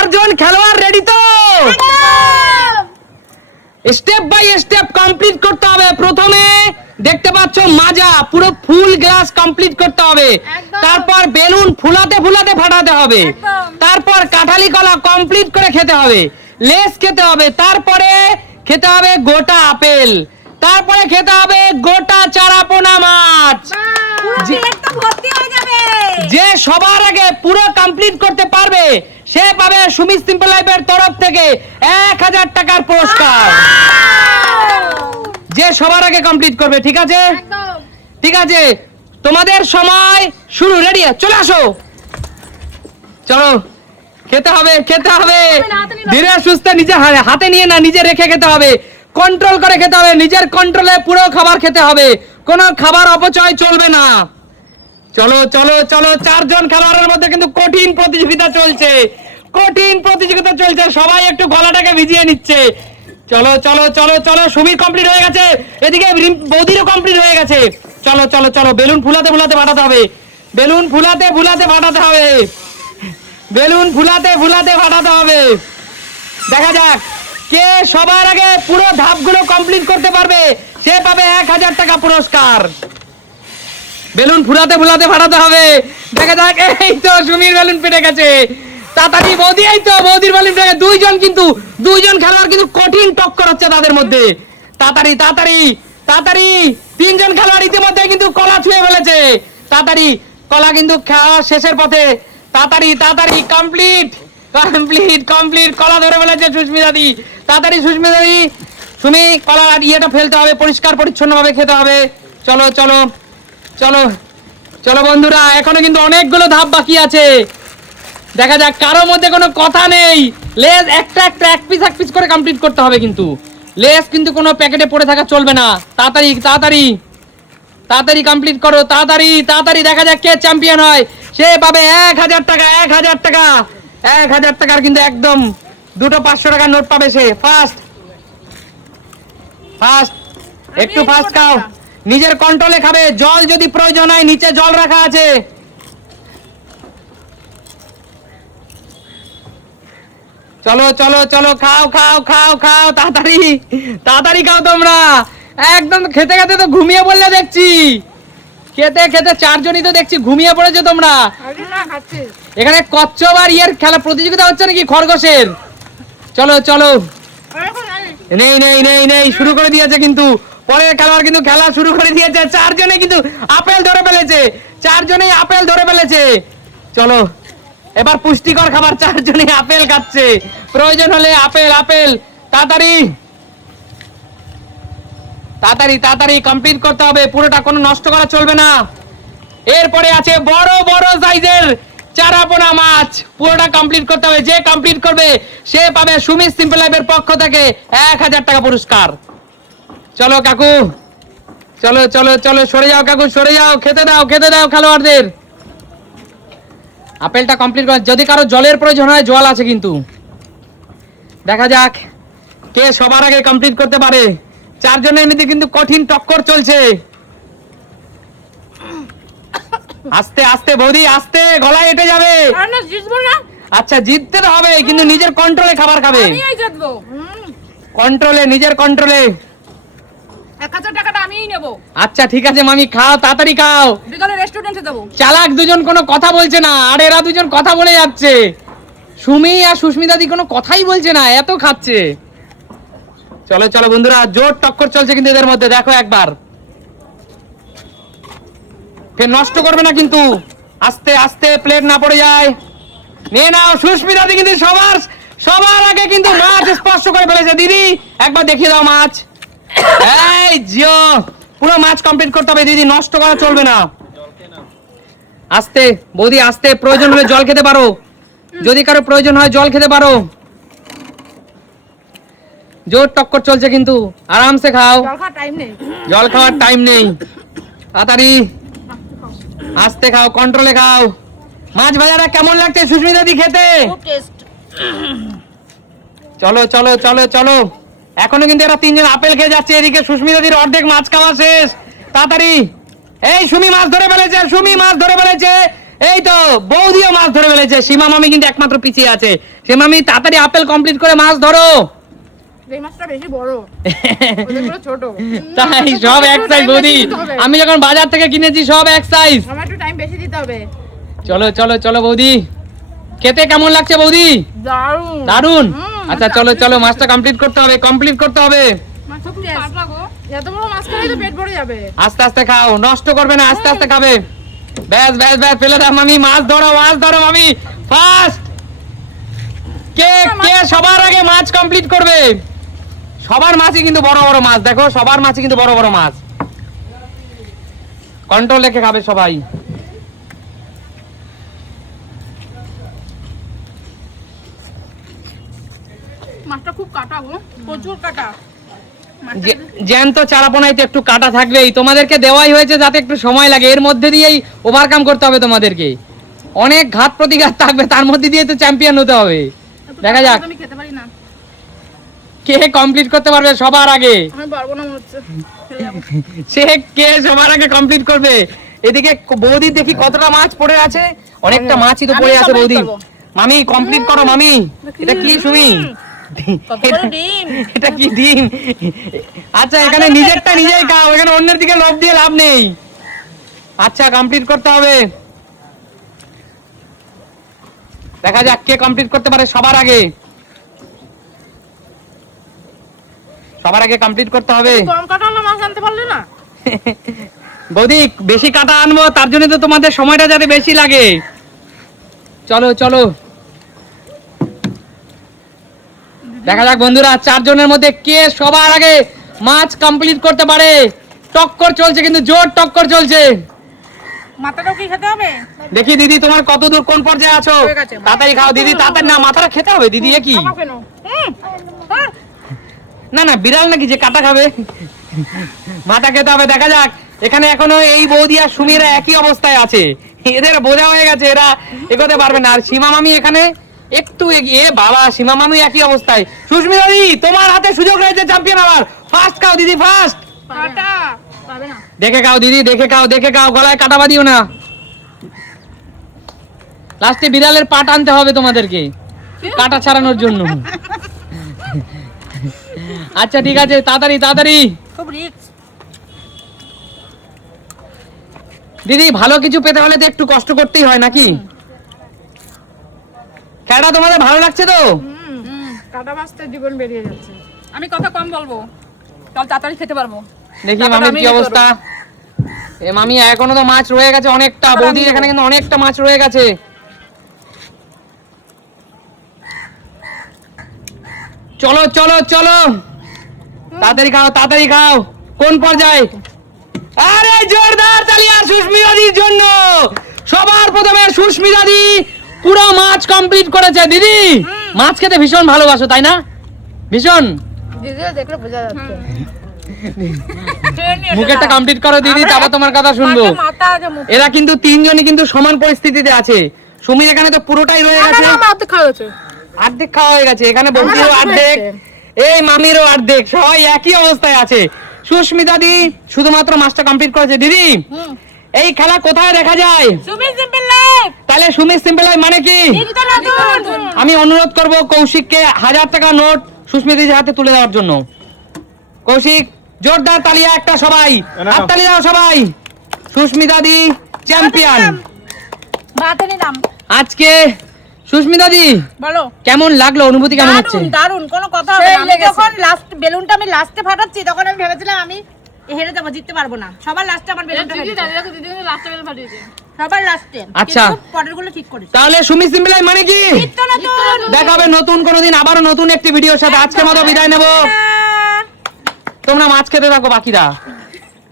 চারজন খেলোয়াড় রেডি তো? স্টেপ বাই স্টেপ কমপ্লিট করতে হবে। প্রথমে দেখতে পাচ্ছ মাজা পুরো ফুল গ্লাস কমপ্লিট করতে হবে। তারপর বেলুন ফুলাতে ফুলাতে ফাটাতে হবে। তারপর কাঁঠালি কলা কমপ্লিট করে খেতে হবে। লেস খেতে হবে। তারপরে খেতে হবে গোটা আপেল। তারপরে খেতে হবে গোটা চারাপোনা মাছ। যে সবার আগে পুরো কমপ্লিট করতে পারবে সে পাবে সুমি সিম্পল লাইফের তরফ থেকে 1000 টাকার পুরস্কার। যে সবার আগে কমপ্লিট করবে, ঠিক আছে? ঠিক আছে, তোমাদের সময় শুরু। রেডি? চলে আসো, চলো খেতে হবে, খেতে হবে। ধীরে সুস্থে নিজে হাতে নিয়ে না, নিজে রেখে খেতে হবে, কন্ট্রোল করে খেতে হবে। নিজের কন্ট্রোলে পুরো খাবার খেতে হবে, কোনো খাবার অপচয় চলবে না। চলো চলো চলো, চারজন খেলোয়াড়ের মধ্যে কিন্তু কঠিন প্রতিযোগিতা চলছে, কঠিন প্রতিযোগিতা চলছে। সবাই একটু গলাটাকে ভিজিয়ে নিচ্ছে। চলো চলো চলো চলো, সুমির কমপ্লিট হয়ে গেছে, এদিকে বৌদিরও কমপ্লিট হয়ে গেছে। চলো চলো চলো, বেলুন ফুলাতে ফুলাতে ফাটাতে হবে, বেলুন ফুলাতে ফুলাতে ফাটাতে হবে, বেলুন ফুলাতে ফুলাতে ফাটাতে হবে। দেখা যাক কে সবার আগে পুরো ধাপগুলো কমপ্লিট করতে পারবে, সে পাবে 1000 টাকা পুরস্কার। বেলুন ফুলাতে ফুলাতে ফাটাতে হবে। দেখা যাক, এই তো সুমির বেলুন ফেটে গেছে। তাড়াতাড়ি বৌদি, এই তো বৌদির বেলুন ফেটে গেছে। দুইজন খেলোয়াড় কিন্তু কঠিন টক্কর হচ্ছে তাদের মধ্যে। তাড়াতাড়ি তাড়াতাড়ি তাড়াতাড়ি, তিনজন খেলোয়াড় ইতিমধ্যে কিন্তু কলা ছুঁয়ে ফেলেছে। তাড়াতাড়ি, কলা কিন্তু খাওয়া শেষের পথে। তাড়াতাড়ি তাড়াতাড়ি, কমপ্লিট কমপ্লিট কমপ্লিট, কলা ধরে ফেলেছে সুস্মিতা দি। তাড়াতাড়ি সুস্মিতা দি, সুমি কলার ইয়েটা ফেলতে হবে, পরিষ্কার পরিচ্ছন্ন ভাবে খেতে হবে। চলো চলো চলো চলো বন্ধুরা, এখনো কিন্তু অনেকগুলো ধাপ বাকি আছে। দেখা যাক, কারোর মধ্যে কোনো কথা নেই। লেস একটা একটা এক পিস করে কমপ্লিট করতে হবে, কিন্তু লেস কিন্তু কোনো প্যাকেটে পড়ে থাকা চলবে না। তাড়াতাড়ি তাড়াতাড়ি তাড়াতাড়ি কমপ্লিট করো, তাড়াতাড়ি তাড়াতাড়ি। দেখা যাক কে চ্যাম্পিয়ন হয়, সে পাবে 1000 টাকা। 1000 টাকা, 1000 টাকার কিন্তু একদম দুটো 500 টাকার নোট পাবে সে। ফার্স্ট ফার্স্ট, একটু ফার্স্ট খাও, নিজের কন্ট্রোলে খাবে। জল যদি প্রয়োজন হয় নিচে জল রাখা আছে। চলো চলো চলো, খাও খাও খাও খাও, তাড়াতাড়ি তাড়াতাড়ি খাও তোমরা। একদম খেতে খেতে তো ঘুমিয়ে পড়লে দেখছি, খেতে খেতে চারজনই তো দেখছি ঘুমিয়ে পড়েছে তোমরা। এখানে কচ্ছপ আর ইয়ের খেলা প্রতিযোগিতা হচ্ছে নাকি, খরগোশের? চলো চলো, নেই নেই নেই নেই, শুরু করে দিয়েছে কিন্তু পরের খেলোয়াড় কিন্তু খেলা শুরু করে দিয়েছে। চারজনে কিন্তু আপেল ধরে ফেলেছে, চারজনেই আপেল ধরে ফেলেছে। চলো এবার পুষ্টিকর খাবার, চারজনে আপেল খাচ্ছে। প্রয়োজন হলে আপেল আপেল, তাড়াতাড়ি তাড়াতাড়ি তাড়াতাড়ি কমপ্লিট করতে হবে, পুরোটা কোনো নষ্ট করা চলবে না। এরপরে আছে বড় বড় সাইজের চারাপোনা মাছ, পুরোটা কমপ্লিট করতে হবে। যে কমপ্লিট করবে সে পাবে সুমি সিম্পল লাইফের পক্ষ থেকে 1000 টাকা পুরস্কার। চলো কাকু, চলো চলো চলো, সরে যাও কাকু, সরে যাও। খেতে দাও, খেতে দাও খেলোয়াড়দের। আপেলটা কমপ্লিট কর। যদি কারো জলের প্রয়োজন হয় জল আছে কিন্তু। দেখা যাক কে সবার আগে কমপ্লিট করতে পারে। চারজনের মধ্যে কিন্তু কঠিন টক্কর চলছে। আস্তে আস্তে বৌদি, আস্তে, গলায় এঁটে যাবে। আচ্ছা জিততে তো হবে, কিন্তু নিজের কন্ট্রোলে খাবার খাবে, কন্ট্রোলে, নিজের কন্ট্রোলে। 1000 টাকাটা আমিই নেব। আচ্ছা ঠিক আছে মামি, খাও, তাড়াতাড়ি খাও। বিকালে রেস্টুরেন্টে যাব। চালাক দুজন কোনো কথা বলছে না, আর এরা দুজন কথা বলে যাচ্ছে। সুমি আর সুস্মিতা দি কোনো কথাই বলছে না, এত খাচ্ছে। চলো চলো বন্ধুরা, জোর টক্কর চলছে কিন্তু এদের মধ্যে। দেখো একবার, ফের নষ্ট করবে না কিন্তু, আস্তে আস্তে, প্লেট না পড়ে যায়। নিয়ে নাও। সুস্মিতা দি কিন্তু সবার আগে কিন্তু মাছ স্পর্শ করে ফেলেছে। দিদি একবার দেখিয়ে দাও মাছ। এই জিও, পুরো মাছ কমপ্লিট করতে হবে দিদি, নষ্ট করা চলবে না। আস্তে বৌদি, আস্তে। প্রয়োজন হলে জল খেতে পারো, যদি কারো প্রয়োজন হয় জল খেতে পারো। জোর টক্কর চলছে কিন্তু, আরামসে খাও। জল খাওয়ার টাইম নেই, তাড়াতাড়ি আস্তে খাও, কন্ট্রোলে খাও। মাছ ভাজাটা কেমন লাগছে সুস্মিতা দি খেতে? চলো চলো চলো চলো, এখনো কিন্তু এরা তিনজন আপেল খেয়ে যাচ্ছে। এদিকে সুস্মিতা দির অর্ধেক মাছ খাওয়া শেষ। তাড়াতাড়ি, এই সুমি মাছ ধরে ফেলেছে, সুমি মাছ ধরে ফেলেছে। এই তো বৌদিও মাছ ধরে ফেলেছে, সীমা মামি কিন্তু একমাত্র পিছিয়ে আছে। সীমা মামি তাড়াতাড়ি আপেল কমপ্লিট করে মাছ ধরো। এই মাছটা বেশি বড়, ওদেরগুলো ছোট। তাই সব এক সাইজ বৌদি, আমি যখন বাজার থেকে কিনেছি সব এক সাইজ। আমার একটু টাইম বেশি দিতে হবে। চলো চলো চলো বৌদি, খেতে কেমন লাগছে বৌদি? দারুণ দারুন। আচ্ছা চলো চলো, মাছটা কমপ্লিট করতে হবে, কমপ্লিট করতে হবে। মাছ খুব কাটা গো, এত বড় মাছ খেলে তো পেট ভরে যাবে। আস্তে আস্তে খাও, নষ্ট করবে না, আস্তে আস্তে খাবে। ব্যাস ব্যাস ব্যাস, ফেলে দাও মামি, মাছ ধরো মামি, ফাস্ট। কে কে সবার আগে মাছ কমপ্লিট করবে? সবার মাছই কিন্তু বড় বড় মাছ, দেখো সবার মাছই কিন্তু বড় বড় মাছ। কন্ট্রোল রেখে খাবে সবাই। মাছটা খুব কাটা গো, প্রচুর কাটা। জ্যান্ত চারাপোনাইতে একটু কাটা থাকবেই, তোমাদেরকে দেওয়াই হয়েছে যাতে একটু সময় লাগে, এর মধ্যে দিয়েই ওভারকাম করতে হবে তোমাদেরকে। অনেক ঘাত প্রতিঘাত থাকবে, তার মধ্যে দিয়ে তো চ্যাম্পিয়ন হতে হবে। দেখা যাক আমি খেতে পারি না। কে কমপ্লিট করতে পারবে সবার আগে। আমি পারবো না মনে হচ্ছে, ফেলে যাবো। সে কে সবার আগে কমপ্লিট করবে। এদিকে বৌদি দেখি কতটা মাছ পড়ে আছে, অনেকটা মাছই তো পড়ে আছে বৌদি। মামি কমপ্লিট করো মামি। এটা কি সুমি? এটা কি ডিম? আচ্ছা এখানে নিজেরটা নিজেই খাও, এখানে অন্যের দিকে লোভ দিয়ে লাভ নেই। আচ্ছা কমপ্লিট করতে হবে, দেখা যাক কে কমপ্লিট করতে পারে সবার আগে। সবার আগে কমপ্লিট করতে হবে। কম কাটা হলো মাছ আনতে পারলে না? বৌদি বেশি কাটা আনবো, তার জন্য তো তোমাদের সময়টা যাতে বেশি লাগে। চলো চলো, দেখা যাক বন্ধুরা, 4 জনের মধ্যে কে সবার আগে মাছ কমপ্লিট করতে পারে। টক্কর চলছে, কিন্তু জোর টক্কর চলছে। মাথাটাও কি খেতে হবে? দেখি দিদি তোমার কত দূর কোন পর্যায়ে আছো। হয়ে গেছে। তাড়াতাড়ি খাও দিদি, তাড়াতাড়ি। না মাথাটা খেতে হবে দিদি, এ কি? খাও কেন? না না বিড়াল নাকি যে কাটা খাবে? মাথা খেতে হবে। দেখা যাক, এখানে এখনো এই বৌদি আর সুমিরা একই অবস্থায় আছে, এদের বোঝা হয়ে গেছে, এরা এগোতে পারবে না। আর সীমা মামি এখানে একটু এগিয়ে, বাবা সীমা মামি একই অবস্থায়। সুস্মিতা দি তোমার হাতে সুযোগ রয়েছে চ্যাম্পিয়ন হওয়ার। ফার্স্ট খাও দিদি, ফার্স্ট। কাটা পাবে না। দেখে খাও দিদি, দেখে খাও, দেখে খাও, গলায় কাটা বাঁধিও না। লাস্টে বিড়ালের পা টানতে হবে তোমাদেরকে কাটা ছাড়ানোর জন্য। আচ্ছা ঠিক আছে, তাড়াতাড়ি তাড়াতাড়ি। খুব রিস্ক। দিদি ভালো কিছু পেতে হলে তো একটু কষ্ট করতেই হয় নাকি? খেলাটা তোমাদের ভালো লাগছে তো? কাটা মাছটা জীবন বেরিয়ে যাচ্ছে। আমি কথা কম বলবো, তাহলে তাড়াতাড়ি খেতে পারবো। দেখি তারপর মামির আমি কি ইয়ে অবস্থা। এ মামি এখনো তো মাছ রয়ে গেছে অনেকটা, তারপর বৌদি আমি এখানে নেবো। কিন্তু অনেকটা মাছ রয়ে গেছে। চলো চলো চলো, তাড়াতাড়ি খাও তাড়াতাড়ি খাও। কোন পর্যায়ে? আরে জোরদার তালিয়া সুস্মিতাদির জন্য। সবার প্রথমে সুস্মিতাদি পুরো মাছ কমপ্লিট করেছে। দিদি মাছ খেতে ভীষণ ভালোবাসো তাই না? ভীষণ। দিদি দেখলে বোঝা যাচ্ছে। মুখেরটা কমপ্লিট করো দিদি, তারপর তোমার কথা শুনবো। মাথা আগে মুখ। এরা কিন্তু তিনজনই কিন্তু সমান পরিস্থিতিতে আছে। সুমির এখানে তো পুরোটাই রয়ে গেছে, মাথা খাওয়াছে। অর্ধেক খাওয়া হয়ে গেছে। এখানে বৌদিরও অর্ধেক, এই মামিরও অর্ধেক, সবাই একই অবস্থায় আছে। সুস্মিতা দি শুধুমাত্র মাছটা কমপ্লিট করেছে। দিদি এই খেলা কোথায় দেখা যায়? Sumi simple life. তাহলে সুমি সিম্পল লাইফ মানে কি? আমি অনুরোধ করব কৌশিককে 1000 টাকা নোট সুস্মিতার হাতে তুলে দেওয়ার জন্য। কৌশিক জোরদার তালিয়া একটা, সবাই হাততালি দাও সবাই। সুস্মিতা দি চ্যাম্পিয়ন বাতে নিলাম আজকে। সুস্মিতা দি বলো কেমন লাগলো, অনুভূতি কেমন হচ্ছে? দারুন, কোনো কথা হবে না। আমি যখন লাস্ট বেলুনটা আমি লাস্টে ফাটাচ্ছি তখন আমি ভেবেছিলাম আমি হেরে যাবো, জিততে পারবো না। সবার লাস্টে আমার বেলুনটা ফাটিয়েছে। দিদি লাস্টে বেলুন ফাটিয়েছে, সবার লাস্টে। আচ্ছা। কিন্তু পরেরগুলো ঠিক করেছে। তাহলে সুমি সিম্পল লাইফ মানে কি? জিততো না তো। দেখা হবে নতুন কোনোদিন, আবারও নতুন একটি ভিডিওর সাথে। আজকে মতো বিদায় নেবো। তোমরা মাছ খেতে থাকো বাকিরা।